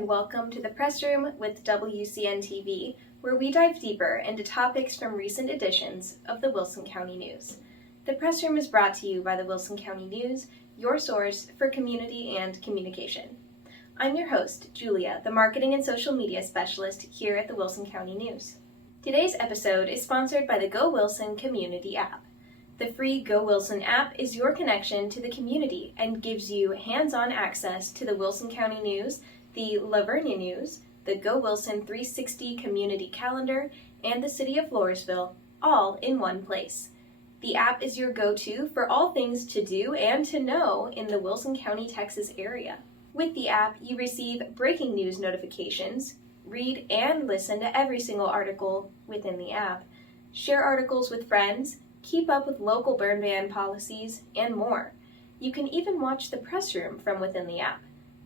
and welcome to the Press Room with WCN-TV, where we dive deeper into topics from recent editions of the Wilson County News. The Press Room is brought to you by the Wilson County News, your source for community and communication. I'm your host, Julia, the Marketing and Social Media Specialist here at the Wilson County News. Today's episode is sponsored by the Go Wilson Community app. The free Go Wilson app is your connection to the community and gives you hands-on access to the Wilson County News, the La Vernia News, the Go Wilson 360 Community Calendar, and the City of Floresville, all in one place. The app is your go-to for all things to do and to know in the Wilson County, Texas area. With the app, you receive breaking news notifications, read and listen to every single article within the app, share articles with friends, keep up with local burn ban policies, and more. You can even watch the Press Room from within the app.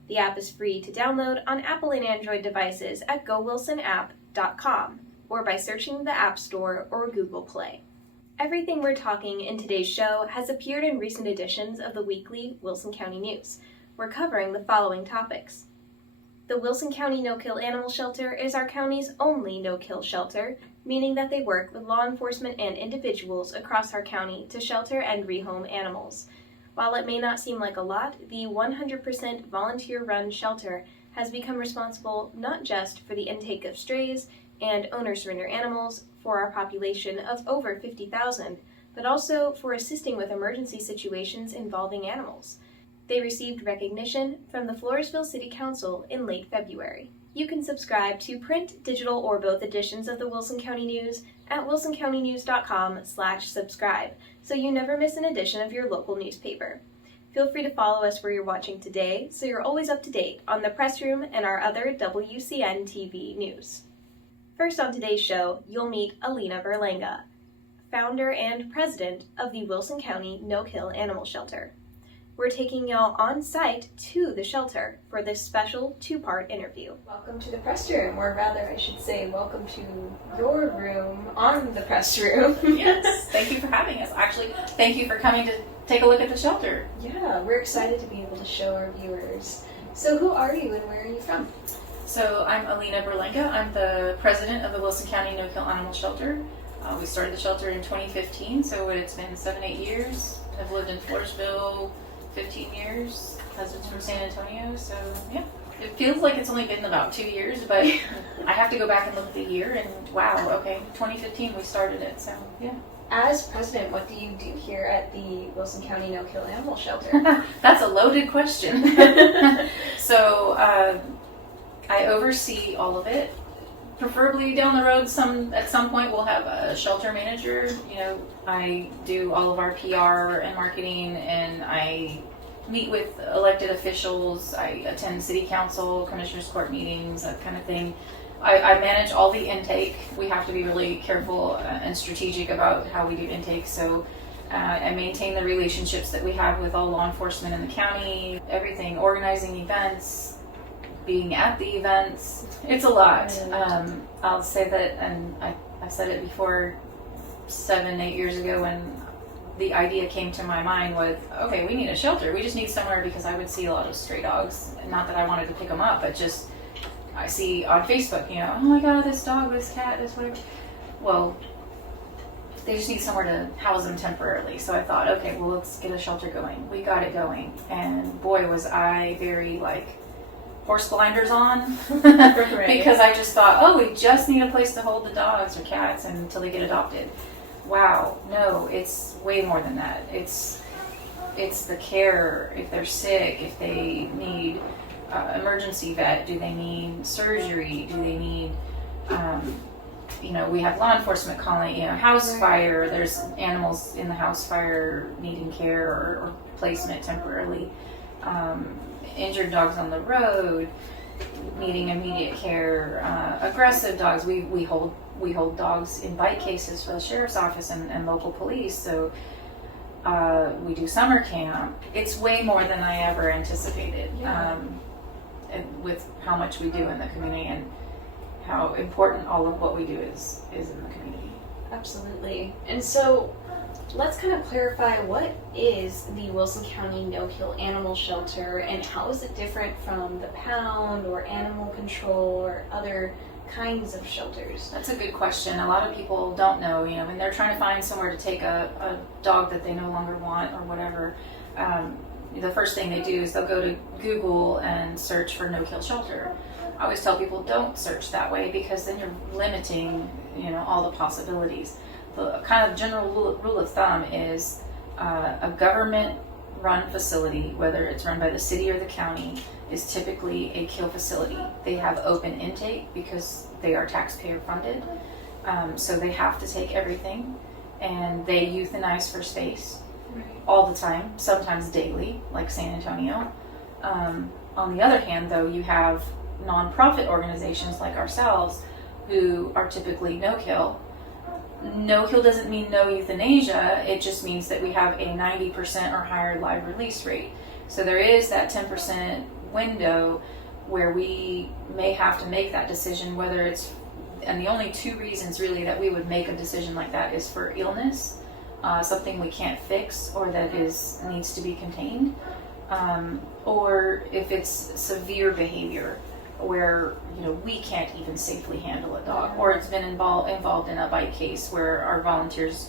The app is free to download on Apple and Android devices at gowilsonapp.com or by searching the App Store or Google Play. Everything we're talking in today's show has appeared in recent editions of the weekly Wilson County News. We're covering the following topics. The Wilson County No-Kill Animal Shelter is our county's only no-kill shelter, meaning that they work with law enforcement and individuals across our county to shelter and rehome animals. While it may not seem like a lot, the 100% volunteer-run shelter has become responsible not just for the intake of strays and owner-surrender animals for our population of over 50,000, but also for assisting with emergency situations involving animals. They received recognition from the Floresville City Council in late February. You can subscribe to print, digital, or both editions of the Wilson County News at wilsoncountynews.com/subscribe, so you never miss an edition of your local newspaper. Feel free to follow us where you're watching today, so you're always up to date on the Press Room and our other WCN-TV news. First on today's show, you'll meet Alina Berlanga, founder and president of the Wilson County No-Kill Animal Shelter. We're taking y'all on site to the shelter for this special two-part interview. Welcome to the Press Room, or rather I should say welcome to your room on the Press Room. Yes, thank you for having us. Actually, thank you for coming to take a look at the shelter. Yeah, we're excited to be able to show our viewers. So who are you and where are you from? So I'm Alina Berlanga. I'm the president of the Wilson County No-Kill Animal Shelter. We started the shelter in 2015, so it's been 7-8 years. I've lived in Floresville 15 years, husband's from San Antonio, so yeah. It feels like it's only been about 2 years, but I have to go back and look at the year, and wow, okay, 2015 we started it, so yeah. As president, what do you do here at the Wilson County No-Kill Animal Shelter? That's a loaded question. So I oversee all of it. Preferably down the road, at some point we'll have a shelter manager. You know, I do all of our PR and marketing, and I meet with elected officials. I attend city council, commissioners court meetings, that kind of thing. I manage all the intake. We have to be really careful and strategic about how we do intake. So I maintain the relationships that we have with all law enforcement in the county, everything, organizing events, being at the events. It's a lot. I'll say that, and I've said it before, 7-8 years ago when the idea came to my mind was, okay, we need a shelter. We just need somewhere, because I would see a lot of stray dogs. Not that I wanted to pick them up, but just I see on Facebook, you know, oh my God, this dog, this cat, this whatever. Well, they just need somewhere to house them temporarily. So I thought, okay, well, let's get a shelter going. We got it going. And boy, was I very horse blinders on because I just thought, oh, we just need a place to hold the dogs or cats until they get adopted. Wow, no, it's way more than that. It's the care, if they're sick, if they need emergency vet, do they need surgery, do they need, we have law enforcement calling, house fire, there's animals in the house fire needing care or placement temporarily. Injured dogs on the road, needing immediate care, aggressive dogs. We hold dogs in bite cases for the sheriff's office and local police. So we do summer camp. It's way more than I ever anticipated. With how much we do in the community and how important all of what we do is in the community. Absolutely. And so let's kind of clarify, what is the Wilson County No-Kill Animal Shelter, and how is it different from the pound or animal control or other kinds of shelters? That's a good question. A lot of people don't know, when they're trying to find somewhere to take a dog that they no longer want or whatever. The first thing they do is they'll go to Google and search for no-kill shelter. I always tell people, don't search that way, because then you're limiting, all the possibilities. The kind of general rule of thumb is a government-run facility, whether it's run by the city or the county, is typically a kill facility. They have open intake because they are taxpayer funded, so they have to take everything, and they euthanize for space all the time, sometimes daily, like San Antonio. On the other hand, though, you have nonprofit organizations like ourselves who are typically no-kill. No-kill doesn't mean no euthanasia, it just means that we have a 90% or higher live release rate. So there is that 10% window where we may have to make that decision, and the only two reasons really that we would make a decision like that is for illness, something we can't fix or that needs to be contained, or if it's severe behavior where we can't even safely handle a dog, or it's been involved in a bite case where our volunteers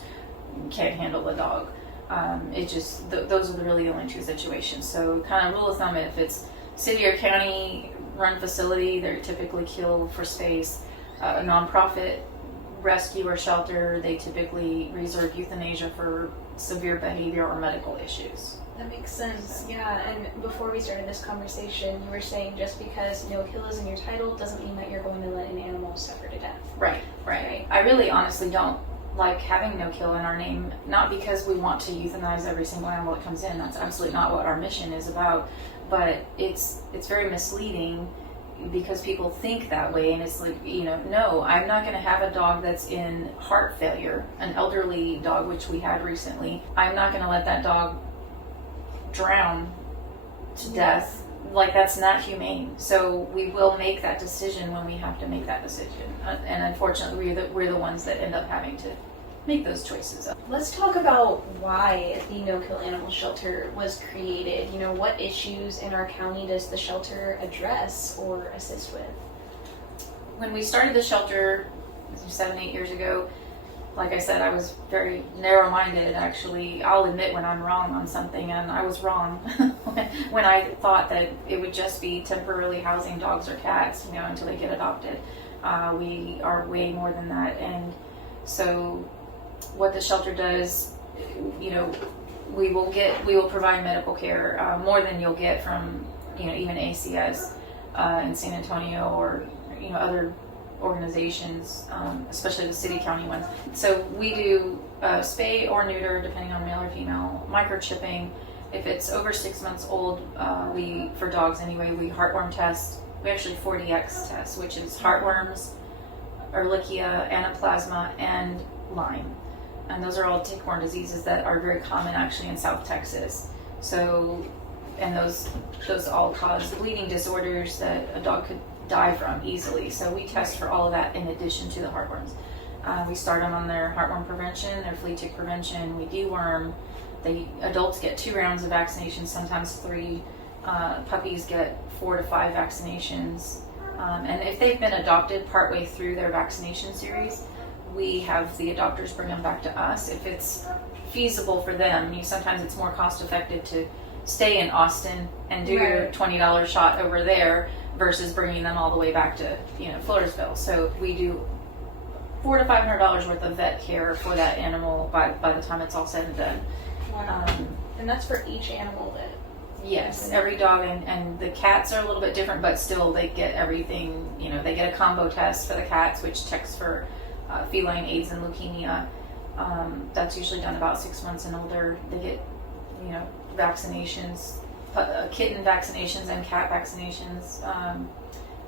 can't handle a dog. Those are the really only two situations. So kind of rule of thumb, if it's city or county run facility, they're typically kill for space. A nonprofit rescue or shelter, they typically reserve euthanasia for severe behavior or medical issues. That makes sense. Yeah, and before we started this conversation, you were saying just because no-kill is in your title doesn't mean that you're going to let an animal suffer to death. Right. I really honestly don't like having no-kill in our name, not because we want to euthanize every single animal that comes in. That's absolutely not what our mission is about, but it's very misleading because people think that way, and it's like, no, I'm not going to have a dog that's in heart failure, an elderly dog, which we had recently. I'm not going to let that dog drown to death. Like, that's not humane. So we will make that decision when we have to make that decision, and unfortunately we're the ones that end up having to make those choices. Let's talk about why the No-Kill Animal Shelter was created. What issues in our county does the shelter address or assist with? When we started the shelter 7-8 years ago, like I said, I was very narrow-minded, actually. I'll admit when I'm wrong on something, and I was wrong when I thought that it would just be temporarily housing dogs or cats, until they get adopted. We are way more than that, and so what the shelter does, we will provide medical care, more than you'll get from, even ACS in San Antonio or, other organizations, especially the city county ones. So we do spay or neuter, depending on male or female, microchipping. If it's over 6 months old, for dogs anyway, we heartworm test. We actually 4DX test, which is heartworms, Ehrlichia, Anaplasma, and Lyme. And those are all tick-borne diseases that are very common actually in South Texas. So, and those all cause bleeding disorders that a dog could die from easily. So we test for all of that in addition to the heartworms. We start them on their heartworm prevention, their flea tick prevention. We deworm. Adults get 2 rounds of vaccinations, sometimes 3. Puppies get 4 to 5 vaccinations. And if they've been adopted partway through their vaccination series, we have the adopters bring them back to us. If it's feasible for them, sometimes it's more cost effective to stay in Austin and do your $20 shot over there versus bringing them all the way back to Floresville. So we do $400 to $500 worth of vet care for that animal by the time it's all said and done. Wow. And that's for each animal that. Yes, every dog, and the cats are a little bit different, but still they get everything. They get a combo test for the cats, which checks for feline AIDS and leukemia. That's usually done about 6 months and older. They get, vaccinations, kitten vaccinations and cat vaccinations,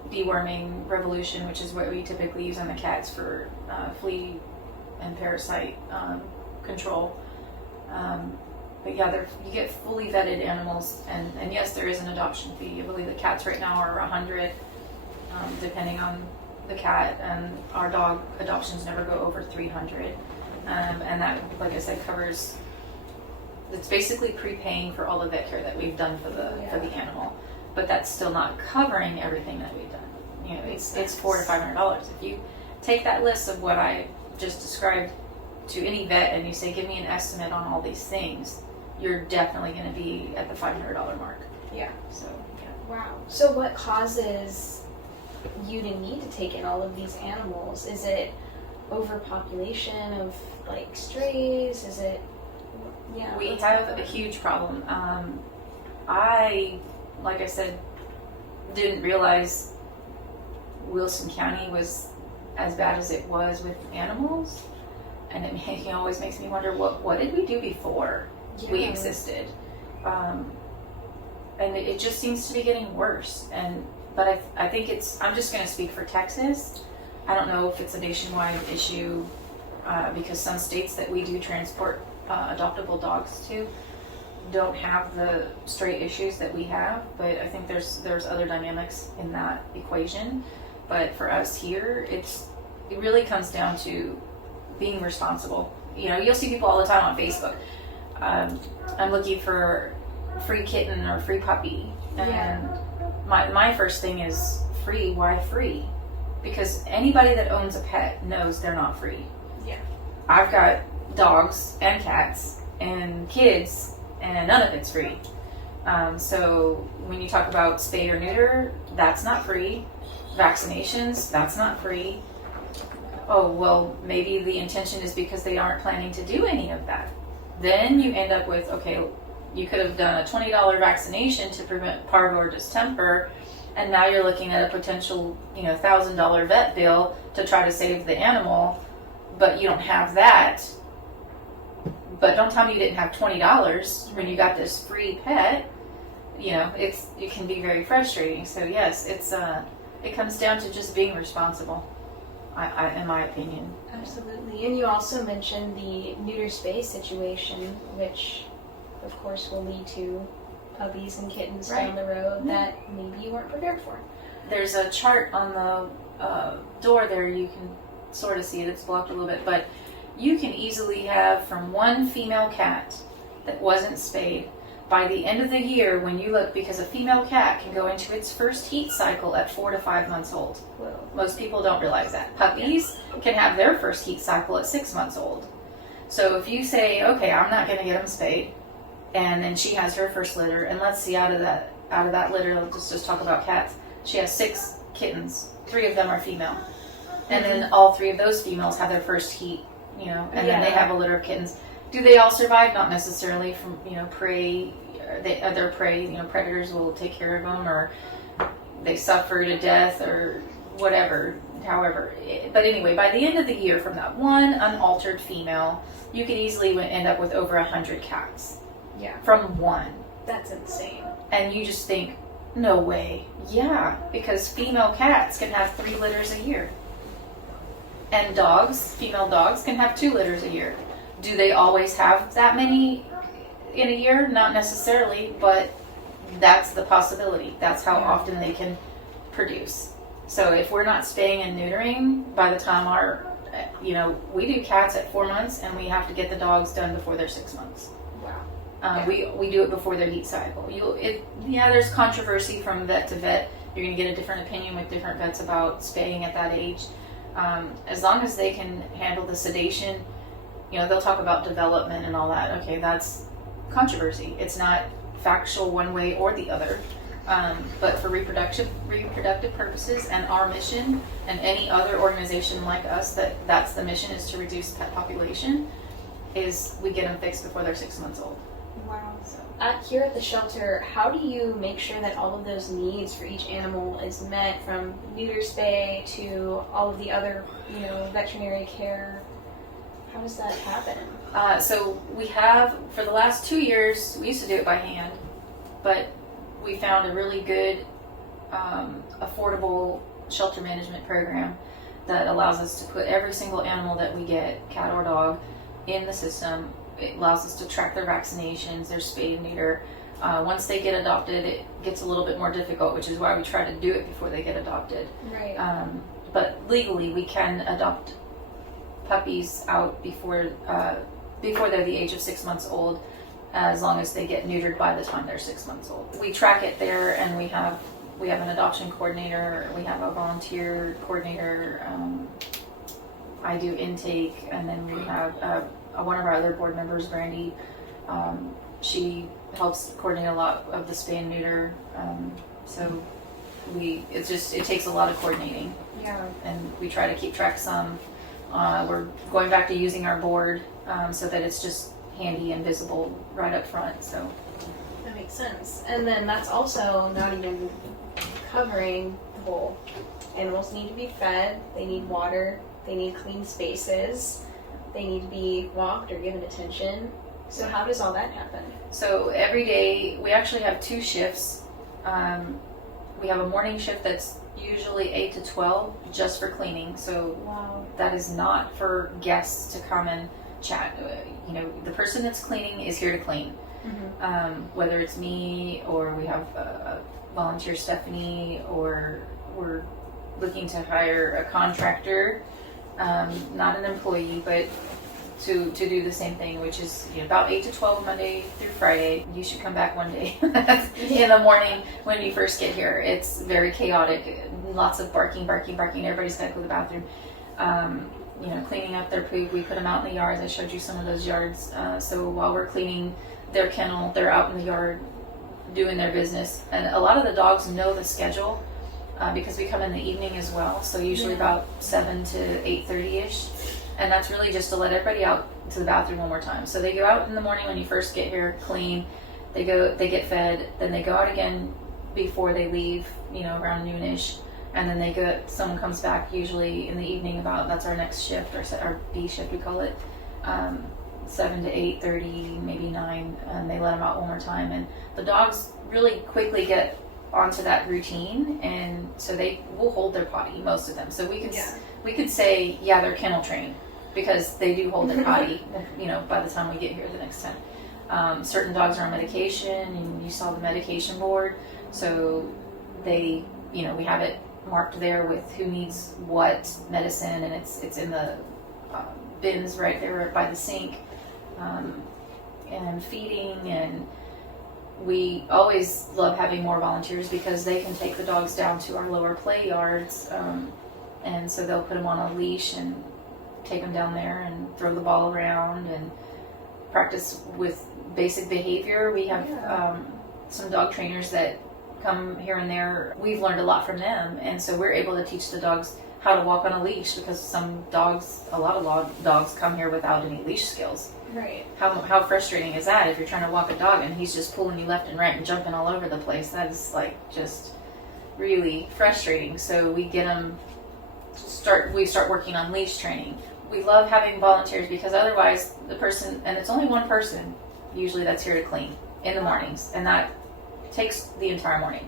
deworming, Revolution, which is what we typically use on the cats for flea and parasite control. But yeah, you get fully vetted animals, and yes, there is an adoption fee. I believe the cats right now are $100, depending on the cat, and our dog adoptions never go over $300. and that, like I said, covers. It's basically prepaying for all the vet care that we've done for the animal, but that's still not covering everything that we've done. You know, it's $400 to $500. If you take that list of what I just described to any vet and you say, give me an estimate on all these things, you're definitely going to be at the $500 mark. Yeah. So, yeah. Wow. So what causes you to need to take in all of these animals? Is it overpopulation of like strays? Is it? Yeah. We have a huge problem. I, like I said, didn't realize Wilson County was as bad as it was with animals, and it always makes me wonder what did we do before we existed, and it just seems to be getting worse. But I think I'm just going to speak for Texas. I don't know if it's a nationwide issue because some states that we do transport adoptable dogs to don't have the stray issues that we have, but I think there's other dynamics in that equation. But for us here, it really comes down to being responsible. You know, you'll see people all the time on Facebook. I'm looking for free kitten or free puppy, and my first thing is free. Why free? Because anybody that owns a pet knows they're not free. Yeah. I've got dogs and cats and kids, and none of it's free. So when you talk about spay or neuter, that's not free. Vaccinations, that's not free. Oh, well, maybe the intention is because they aren't planning to do any of that. Then you end up with, okay, you could have done a $20 vaccination to prevent parvo or distemper, and now you're looking at a potential, $1,000 vet bill to try to save the animal, but you don't have that. But don't tell me you didn't have $20 when you got this free pet. It can be very frustrating. So yes, it comes down to just being responsible, in my opinion. Absolutely. And you also mentioned the neuter spay situation, which of course will lead to puppies and kittens down the road that maybe you weren't prepared for. There's a chart on the door there. You can sort of see it. It's blocked a little bit, but you can easily have from one female cat that wasn't spayed by the end of the year when you look, because a female cat can go into its first heat cycle at 4 to 5 months old. Whoa. Most people don't realize that. Puppies can have their first heat cycle at 6 months old. So if you say, okay, I'm not going to get them spayed, and then she has her first litter, and let's see out of that litter, let's just talk about cats. She has 6 kittens. 3 of them are female, and then all 3 of those females have their first heat, and then they have a litter of kittens. Do they all survive? Not necessarily. From prey, other prey, predators will take care of them, or they suffer to death, or whatever. However, but anyway, by the end of the year, from that one unaltered female, you could easily end up with over 100 cats. Yeah. From one. That's insane. And you just think, no way. Yeah, because female cats can have 3 litters a year. And female dogs can have 2 litters a year. Do they always have that many in a year? Not necessarily, but that's the possibility. That's how often they can produce. So if we're not spaying and neutering, by the time we do cats at 4 months, and we have to get the dogs done before they're 6 months. Wow. We do it before their heat cycle. There's controversy from vet to vet. You're going to get a different opinion with different vets about spaying at that age. As long as they can handle the sedation, they'll talk about development and all that. Okay, that's controversy. It's not factual one way or the other. But for reproductive purposes and our mission, and any other organization like us that's the mission, is to reduce pet population, is we get them fixed before they're 6 months old. Wow. Here at the shelter, how do you make sure that all of those needs for each animal is met, from neuter spay to all of the other, veterinary care? How does that happen? So we have, for the last 2 years, we used to do it by hand, but we found a really good, affordable shelter management program that allows us to put every single animal that we get, cat or dog, in the system. It allows us to track their vaccinations, their spay and neuter. Once they get adopted, it gets a little bit more difficult, which is why we try to do it before they get adopted. Right. But legally, we can adopt puppies out before they're the age of 6 months old, as long as they get neutered by the time they're 6 months old. We track it there, and we have an adoption coordinator, we have a volunteer coordinator, I do intake, and then we have one of our other board members, Brandy. She helps coordinate a lot of the spay and neuter. So it takes a lot of coordinating. Yeah. And we try to keep track of some. We're going back to using our board so that it's just handy and visible right up front. So That makes sense. And then that's also not even covering the whole. Animals need to be fed, they need water, they need clean spaces, they need to be walked or given attention. So how does all that happen? So every day, we actually have 2 shifts. We have a morning shift that's usually 8 to 12 just for cleaning. So Wow. that is not for guests to come and chat. The person that's cleaning is here to clean. Mm-hmm. Whether it's me or we have volunteer Stephanie, or we're looking to hire a contractor, not an employee, but to do the same thing, which is about 8 to 12 Monday through Friday. You should come back one day in the morning when you first get here. It's very chaotic, lots of barking. Everybody's got to go to the bathroom. Cleaning up their poop. We put them out in the yards. I showed you some of those yards. So while we're cleaning their kennel, they're out in the yard doing their business. And a lot of the dogs know the schedule because we come in the evening as well. So usually about 7 to 8:30ish. And that's really just to let everybody out to the bathroom one more time. So they go out in the morning when you first get here, clean. They get fed. Then they go out again before they leave, around noonish. And then someone comes back usually in the evening that's our next shift, our B shift we call it, 7 to 8:30, maybe 9. And they let them out one more time. And the dogs really quickly get onto that routine. And so they will hold their potty, most of them. So we could say, they're kennel trained, because they do hold their potty, by the time we get here the next time. Certain dogs are on medication, and you saw the medication board, so we have it marked there with who needs what medicine, and it's in the bins right there by the sink, and feeding, and we always love having more volunteers because they can take the dogs down to our lower play yards, and so they'll put them on a leash and take them down there and throw the ball around and practice with basic behavior. We have some dog trainers that come here and there. We've learned a lot from them, and so we're able to teach the dogs how to walk on a leash, because a lot of dogs come here without any leash skills. Right. How frustrating is that if you're trying to walk a dog and he's just pulling you left and right and jumping all over the place? That is just really frustrating. So we get them we start working on leash training. We love having volunteers because otherwise the person, and it's only one person usually that's here to clean in the mornings, and that takes the entire morning.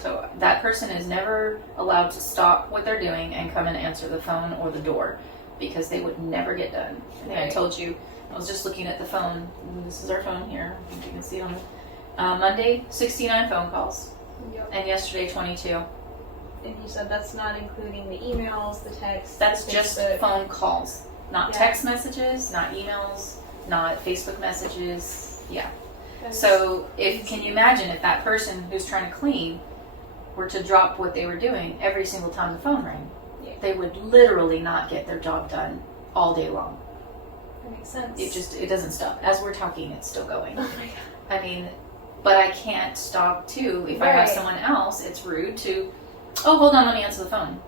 So that person is never allowed to stop what they're doing and come and answer the phone or the door, because they would never get done. I think I told you, I was just looking at the phone. This is our phone here. I think you can see it on the Monday, 69 phone calls. Yep. And yesterday, 22. And you said that's not including the emails, the texts. That's the just Facebook. phone calls, not text messages, not emails, not Facebook messages. Yeah. That's So can you imagine if that person who's trying to clean were to drop what they were doing every single time the phone rang? Yeah. They would literally not get their job done all day long. That makes sense. It doesn't stop. As we're talking, it's still going. Oh my god. I mean, but I can't stop too. If I have Right. someone else, it's rude to, oh, hold on, let me answer the phone.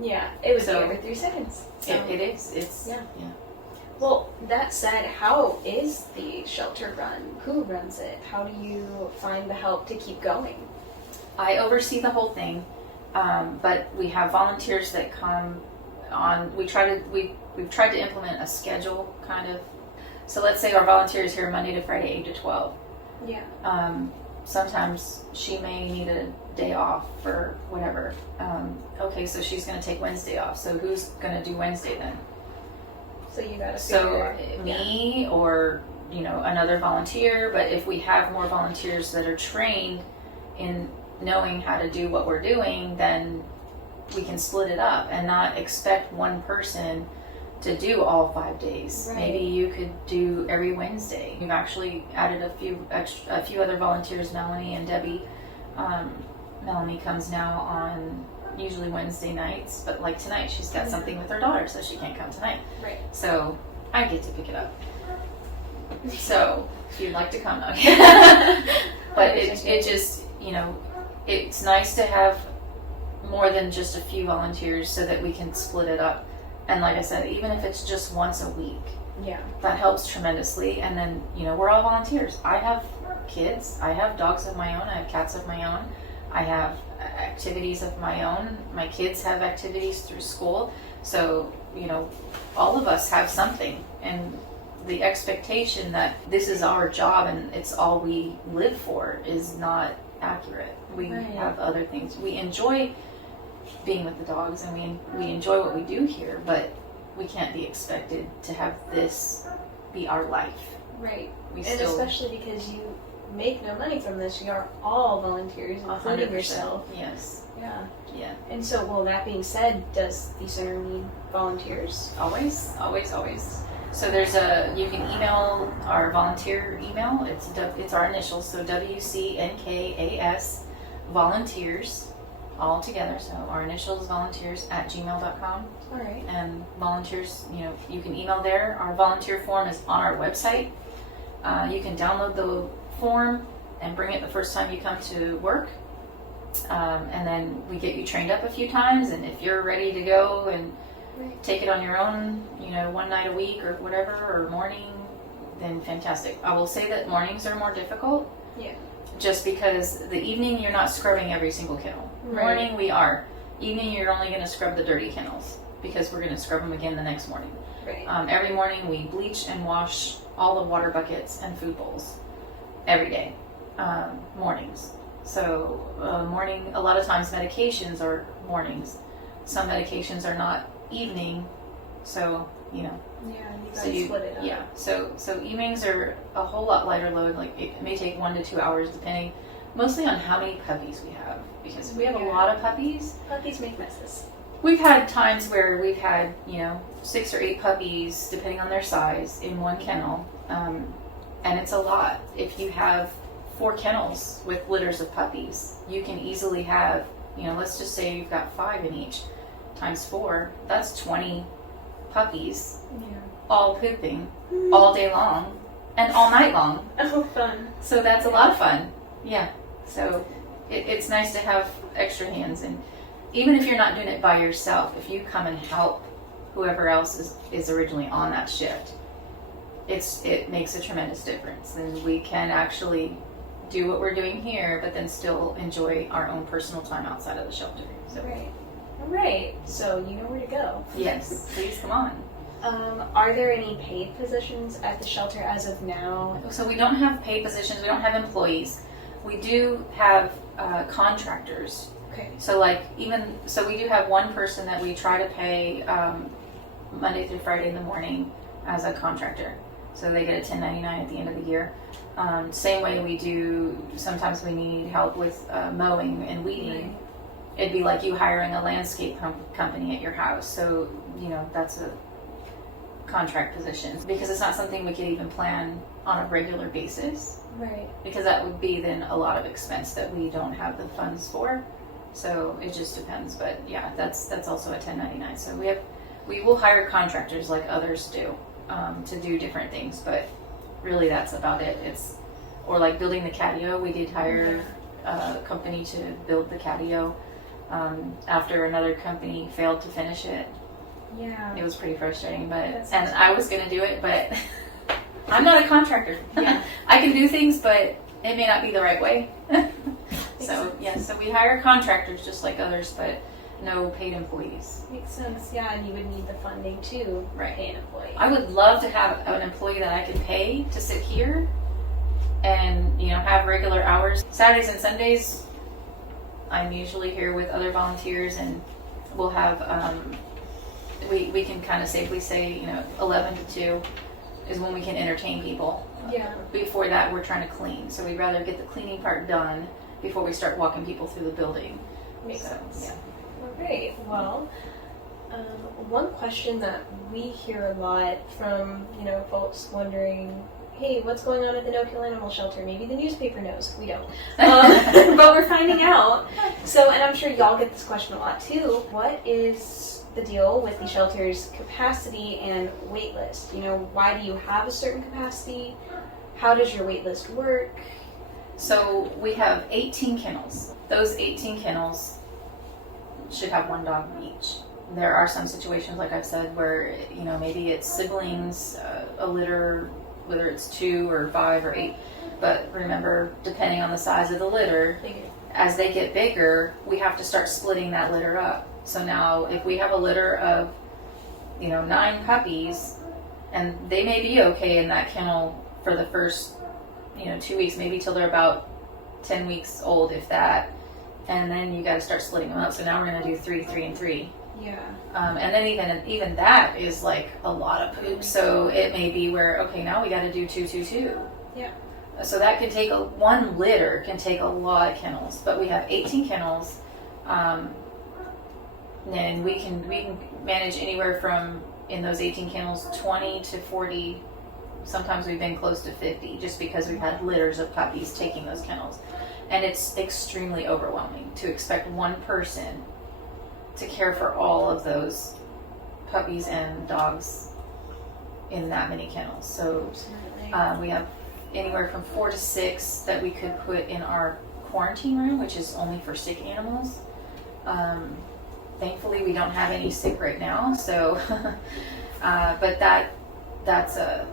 Yeah, it would So- be every 3 seconds. So. It is. It's, Yeah. yeah. Well, that said, how is the shelter run? Who runs it? How do you find the help to keep going? I oversee the whole thing, but we have volunteers that come on. We've tried to implement a schedule, kind of. So let's say our volunteer is here Monday to Friday, 8 to 12. Yeah. Sometimes she may need a day off for whatever. Okay, so she's going to take Wednesday off. So who's going to do Wednesday then? So you gotta So figure. me or another volunteer. But if we have more volunteers that are trained in knowing how to do what we're doing, then we can split it up and not expect one person to do all 5 days. Right. Maybe you could do every Wednesday. We've actually added a few other volunteers, Melanie and Debbie. Melanie comes now on usually Wednesday nights, but like tonight she's got something with her daughter, so she can't come tonight. Right. So I get to pick it up. So if you'd like to come, no. But it just, you know, it's nice to have more than just a few volunteers so that we can split it up. And like I said, even if it's just once a week, Yeah. that helps tremendously. And then, you know, we're all volunteers. I have kids, I have dogs of my own, I have cats of my own, I have activities of my own, my kids have activities through school. So, you know, all of us have something. And the expectation that this is our job and it's all we live for is not accurate. We Right. have other things. We enjoy being with the dogs and we enjoy what we do here, but we can't be expected to have this be our life. Right. We And still especially because you make no money from this. You are all volunteers, including 100%. yourself. Yes. Yeah. Yeah. And so, well, that being said, does the center need volunteers? Always, always, always. So you can email our volunteer email. It's our initials, so WCNKAS volunteers all together. So our initials volunteers@gmail.com. All right. And volunteers, you know, you can email there. Our volunteer form is on our website. You can download the form and bring it the first time you come to work. And then we get you trained up a few times, and if you're ready to go and take it on your own, you know, one night a week or whatever, or morning, then fantastic. I will say that mornings are more difficult. Yeah. Just because the evening you're not scrubbing every single kennel. Right. Morning we are. Evening you're only going to scrub the dirty kennels because we're going to scrub them again the next morning. Right. Every morning we bleach and wash all the water buckets and food bowls every day, mornings. So morning, a lot of times medications are mornings. Some medications are not evening, so you know. Yeah, you guys So split it up. yeah, so evenings are a whole lot lighter load. Like it may take 1 to 2 hours, depending, mostly on how many puppies we have, because we have a Yeah. lot of puppies. Puppies make messes. We've had times where we've had, you know, 6 or 8 puppies, depending on their size, in one kennel, and it's a lot. If you have 4 kennels with litters of puppies, you can easily have, you know, let's just say you've got 5 in each, times 4, that's 20 puppies, Yeah. all pooping, all day long, and all night long. Oh, fun. So that's a lot of fun. Yeah. So it's nice to have extra hands, and even if you're not doing it by yourself, if you come and help whoever else is originally on that shift, it makes a tremendous difference. And we can actually do what we're doing here, but then still enjoy our own personal time outside of the shelter. So Right. All right. So you know where to go. yes, please come on. Are there any paid positions at the shelter as of now? So we don't have paid positions. We don't have employees. We do have contractors. Okay. So we do have one person that we try to pay Monday through Friday in the morning as a contractor. So they get a 1099 at the end of the year. Same way we do, sometimes we need help with mowing and weeding. It'd be like you hiring a landscape company at your house. So, you know, that's a contract position, because it's not something we could even plan on a regular basis, Right. because that would be then a lot of expense that we don't have the funds for. So it just depends. But yeah, that's also a 1099. So we will hire contractors like others do to do different things, but really that's about it. Or like building the catio, we did hire a company to build the catio after another company failed to finish it. Yeah. It was pretty frustrating, That's and I was going to do it, but I'm not a contractor. Yeah. I can do things, but it may not be the right way. So we hire contractors just like others, but no paid employees. Makes sense. Yeah, and you would need the funding to Right. pay an employee. I would love to have an employee that I could pay to sit here and, you know, have regular hours. Saturdays and Sundays, I'm usually here with other volunteers, and we'll have, we can kind of safely say, you know, 11 to 2 is when we can entertain people. Yeah. Before that, we're trying to clean. So we'd rather get the cleaning part done before we start walking people through the building. Makes So, sense. yeah. All right. Well, One question that we hear a lot from, folks wondering, hey, what's going on at the no-kill animal shelter? Maybe the newspaper knows. We don't. But we're finding out. So, and I'm sure y'all get this question a lot too. What is the deal with the shelter's capacity and wait list? Why do you have a certain capacity? How does your wait list work? So we have 18 kennels. Those 18 kennels should have one dog each. There are some situations, like I've said, where maybe it's siblings, a litter, whether it's 2 or 5 or 8. But remember, depending on the size of the litter, as they get bigger, we have to start splitting that litter up. So now, if we have a litter of 9 puppies, and they may be okay in that kennel for the first 2 weeks, maybe till they're about 10 weeks old, if that. And then you got to start splitting them up. So now we're going to do 3, 3, and 3. Yeah. And then even that is like a lot of poop. So it may be where, okay, now we got to do 2, 2, 2. Yeah. So that can take one litter can take a lot of kennels, but we have 18 kennels, and we can manage anywhere from, in those 18 kennels, 20 to 40. Sometimes we've been close to 50, just because we've had litters of puppies taking those kennels, and it's extremely overwhelming to expect one person to care for all of those puppies and dogs in that many kennels. So we have anywhere from 4 to 6 that we could put in our quarantine room, which is only for sick animals. Thankfully, we don't have any sick right now. So, but that's a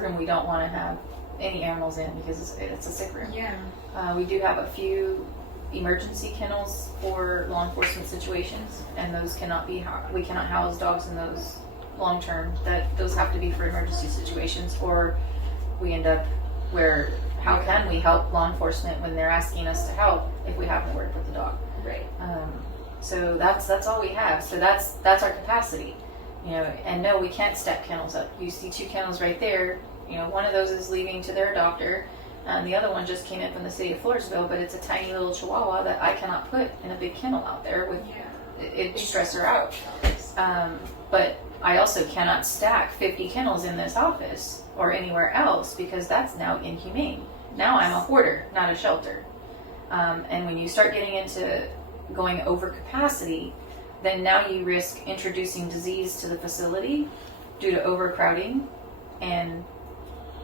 room we don't want to have any animals in, because it's a sick room. Yeah. We do have a few emergency kennels for law enforcement situations, and those we cannot house dogs in those long term. Those have to be for emergency situations, or we end up where, how can we help law enforcement when they're asking us to help if we have nowhere to put the dog? Right. So that's all we have. So that's our capacity, and no, we can't stack kennels up. You see 2 kennels right there. One of those is leaving to their doctor. The other one just came in from the city of Floresville, but it's a tiny little Chihuahua that I cannot put in a big kennel out there. It'd stress her out. But I also cannot stack 50 kennels in this office or anywhere else, because that's now inhumane. Now I'm a hoarder, not a shelter. And when you start getting into going over capacity, then now you risk introducing disease to the facility due to overcrowding, and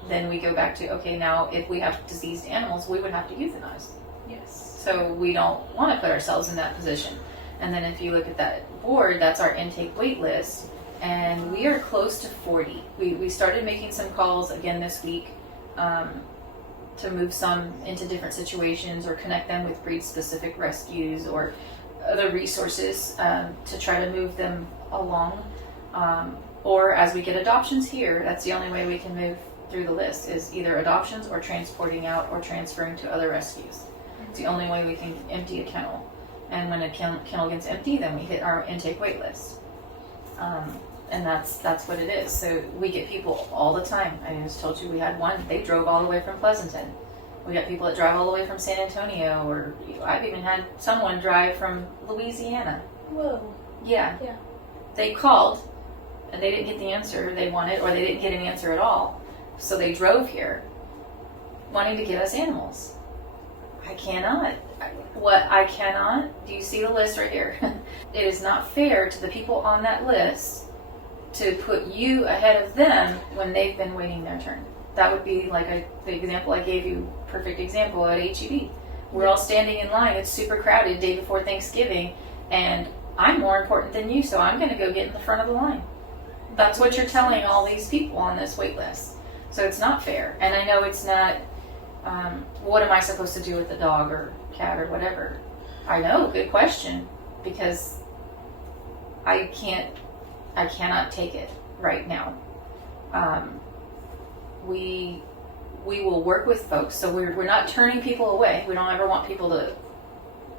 then we go back to, okay, now if we have diseased animals, we would have to euthanize. Yes. So we don't want to put ourselves in that position. And then if you look at that board, that's our intake wait list, and we are close to 40. We started making some calls again this week to move some into different situations, or connect them with breed-specific rescues or other resources to try to move them along. Or as we get adoptions here, that's the only way we can move through the list, is either adoptions or transporting out or transferring to other rescues. It's the only way we can empty a kennel. And when a kennel gets empty, then we hit our intake wait list. And that's what it is. So we get people all the time. I just told you we had one, they drove all the way from Pleasanton. We got people that drive all the way from San Antonio, or I've even had someone drive from Louisiana. Whoa. Yeah. They called, and they didn't get the answer they wanted, or they didn't get an answer at all. So they drove here, wanting to give us animals. I cannot. Do you see the list right here? It is not fair to the people on that list to put you ahead of them when they've been waiting their turn. That would be like the example I gave you, perfect example at HEB. We're all standing in line, it's super crowded day before Thanksgiving, and I'm more important than you, so I'm going to go get in the front of the line. That's what you're telling all these people on this wait list. So it's not fair. And I know it's not, what am I supposed to do with the dog or cat or whatever? I know, good question, because I cannot take it right now. We will work with folks, so we're not turning people away. We don't ever want people to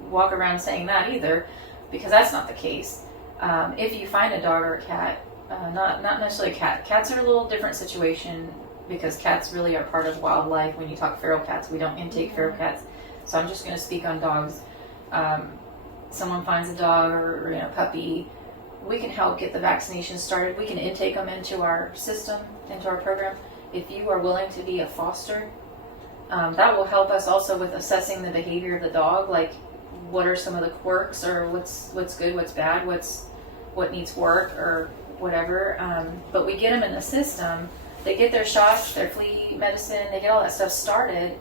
walk around saying that either, because that's not the case. If you find a dog or a cat, not necessarily a cat. Cats are a little different situation, because cats really are part of wildlife. When you talk feral cats, we don't intake feral cats. So I'm just going to speak on dogs. Someone finds a dog or puppy, we can help get the vaccination started. We can intake them into our system, into our program. If you are willing to be a foster, that will help us also with assessing the behavior of the dog. Like, what are some of the quirks, or what's good, what's bad, what needs work, or whatever. But we get them in the system. They get their shots, their flea medicine. They get all that stuff started.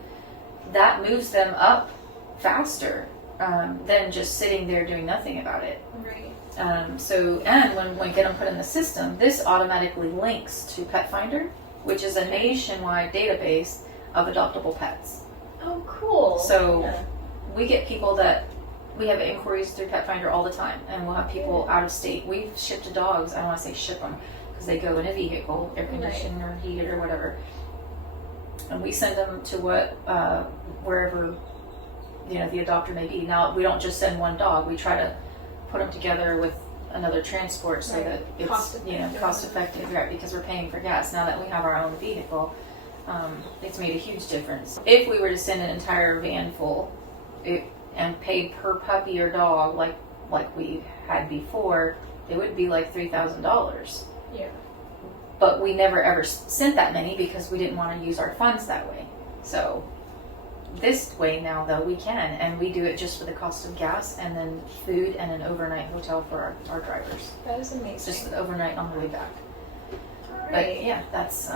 That moves them up faster than just sitting there doing nothing about it. Right. And when we get them put in the system, this automatically links to Pet Finder, which is a nationwide database of adoptable pets. Oh, cool. So we get people we have inquiries through Pet Finder all the time, and we'll have people out of state. We've shipped dogs, I don't want to say ship them, because they go in a vehicle, air conditioned or heated or whatever. And we send them to wherever the adopter may be. Now, we don't just send one dog. We try to put them together with another transport so that it's cost effective, right? Because we're paying for gas. Now that we have our own vehicle, it's made a huge difference. If we were to send an entire van full and pay per puppy or dog like we had before, it would be like $3,000. Yeah. But we never ever sent that many because we didn't want to use our funds that way. So this way now, though, we can, and we do it just for the cost of gas and then food and an overnight hotel for our drivers. That is amazing. Just overnight on the way back. All right. But yeah, that's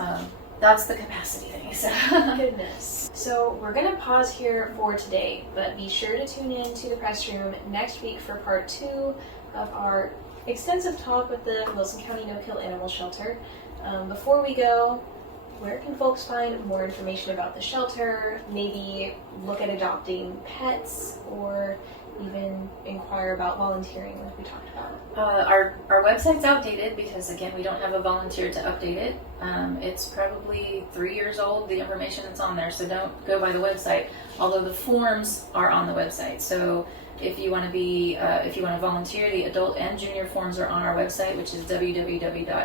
the capacity thing. So. Goodness. So we're going to pause here for today, but be sure to tune in to the press room next week for part 2 of our extensive talk with the Wilson County No-Kill Animal Shelter. Before we go, where can folks find more information about the shelter, maybe look at adopting pets, or even inquire about volunteering like we talked about? Our website's outdated because, again, we don't have a volunteer to update it. It's probably 3 years old, the information that's on there, so don't go by the website, although the forms are on the website. So if you want to volunteer, the adult and junior forms are on our website, which is www.wcnkas,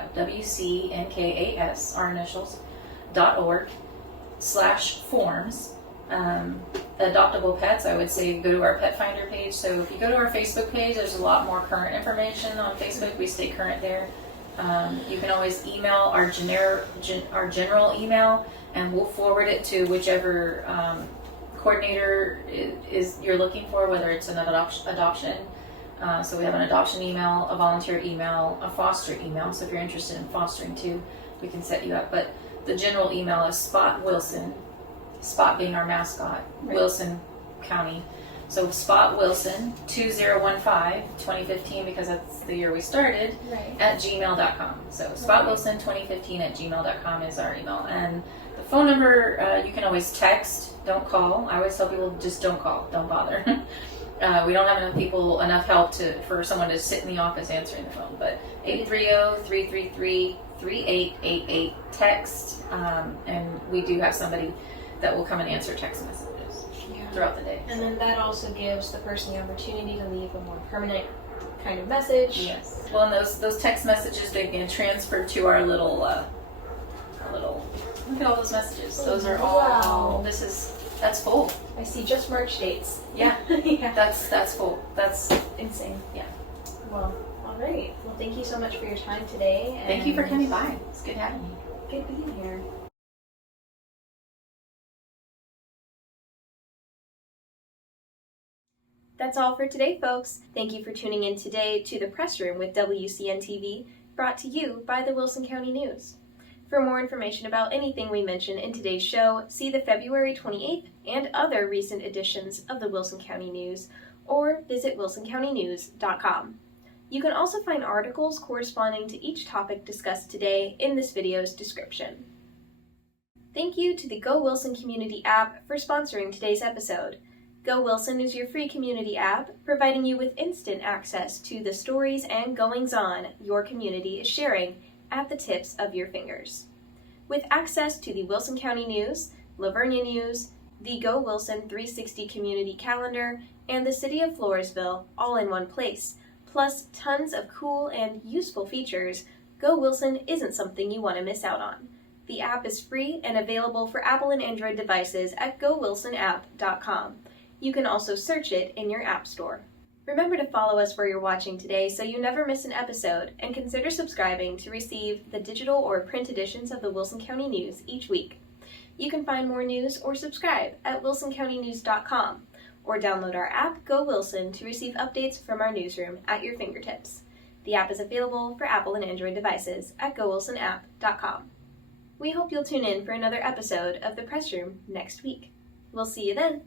our initials, .org/forms. Adoptable pets, I would say go to our Pet Finder page. So if you go to our Facebook page, there's a lot more current information on Facebook. We stay current there. You can always email our general email, and we'll forward it to whichever coordinator is you're looking for, whether it's an adoption. So we have an adoption email, a volunteer email, a foster email. So if you're interested in fostering too, we can set you up. But the general email is Spot Wilson, Spot being our mascot, right. Wilson County. So Spot Wilson 2015, because that's the year we started, right. at gmail.com. So Spot Wilson 2015 at gmail.com is our email. And the phone number, you can always text, don't call. I always tell people, just don't call, don't bother. We don't have enough help for someone to sit in the office answering the phone. But 830-333-3888, text, and we do have somebody that will come and answer text messages throughout the day. And then that also gives the person the opportunity to leave a more permanent kind of message. Yes. Well, and those text messages, they get transferred to our little, look at all those messages. Those are all, wow. That's full. I see just March dates. Yeah. Yeah. That's full. That's insane. Yeah. Well, all right. Well, thank you so much for your time today. And thank you for coming by. It's good having you. Good being here. That's all for today, folks. Thank you for tuning in today to the Press Room with WCN-TV, brought to you by the Wilson County News. For more information about anything we mention in today's show, see the February 28th and other recent editions of the Wilson County News, or visit wilsoncountynews.com. You can also find articles corresponding to each topic discussed today in this video's description. Thank you to the Go Wilson Community app for sponsoring today's episode. Go Wilson is your free community app, providing you with instant access to the stories and goings-on your community is sharing at the tips of your fingers. With access to the Wilson County News, Lavernia News, the Go Wilson 360 Community Calendar, and the City of Floresville all in one place, plus tons of cool and useful features, Go Wilson isn't something you want to miss out on. The app is free and available for Apple and Android devices at gowilsonapp.com. You can also search it in your app store. Remember to follow us where you're watching today so you never miss an episode, and consider subscribing to receive the digital or print editions of the Wilson County News each week. You can find more news or subscribe at wilsoncountynews.com, or download our app, Go Wilson, to receive updates from our newsroom at your fingertips. The app is available for Apple and Android devices at gowilsonapp.com. We hope you'll tune in for another episode of The Press Room next week. We'll see you then.